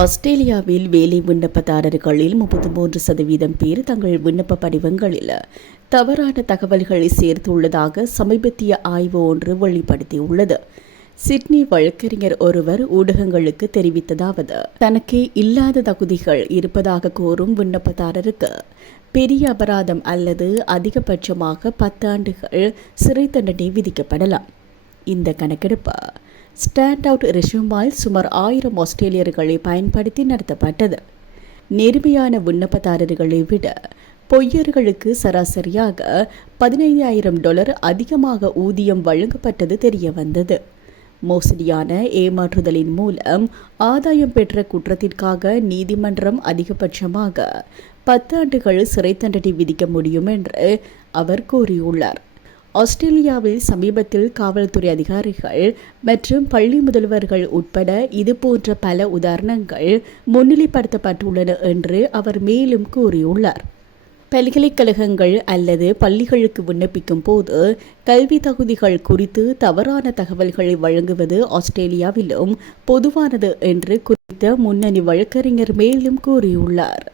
ஆஸ்திரேலியாவில் வேலை விண்ணப்பதாரர்களில் முப்பத்தி மூன்று சதவீதம் பேர் தங்கள் விண்ணப்ப படிவங்களில் தவறான தகவல்களை சேர்த்துள்ளதாக சமீபத்திய ஆய்வு ஒன்று வெளிப்படுத்தியுள்ளது. சிட்னி வழக்கறிஞர் ஒருவர் ஊடகங்களுக்கு தெரிவித்ததாவது தனக்கு இல்லாத தகுதிகள் இருப்பதாக கூறும் விண்ணப்பதாரருக்கு பெரிய அபராதம் அல்லது அதிகபட்சமாக பத்தாண்டுகள் சிறை தண்டனை விதிக்கப்படலாம். இந்த கணக்கெடுப்பு ஸ்டாண்ட் அவுட் ரெஷ்யூமால் சுமார் ஆயிரம் ஆஸ்திரேலியர்களை பயன்படுத்தி நடத்தப்பட்டது. நேர்மையான விண்ணப்பதாரர்களை விட பொய்யர்களுக்கு சராசரியாக பதினைந்தாயிரம் டாலர் அதிகமாக ஊதியம் வழங்கப்பட்டது தெரிய வந்தது மோசடியான ஏமாற்றுதலின் மூலம் ஆதாயம் பெற்ற குற்றத்திற்காக நீதிமன்றம் அதிகபட்சமாக பத்து ஆண்டுகள் சிறை தண்டனை விதிக்க முடியும் என்று அவர் கூறியுள்ளார். ஆஸ்திரேலியாவில் சமீபத்தில் காவல்துறை அதிகாரிகள் மற்றும் பள்ளி முதல்வர்கள் உட்பட இதுபோன்ற பல உதாரணங்கள் முன்னிலைப்படுத்தப்பட்டுள்ளன என்று அவர் மேலும் கூறியுள்ளார். பல்கலைக்கழகங்கள் அல்லது பள்ளிகளுக்கு விண்ணப்பிக்கும் போது கல்வி தகுதிகள் குறித்து தவறான தகவல்களை வழங்குவது ஆஸ்திரேலியாவிலும் பொதுவானது என்று குறித்த முன்னணி வழக்கறிஞர் மேலும் கூறியுள்ளார்.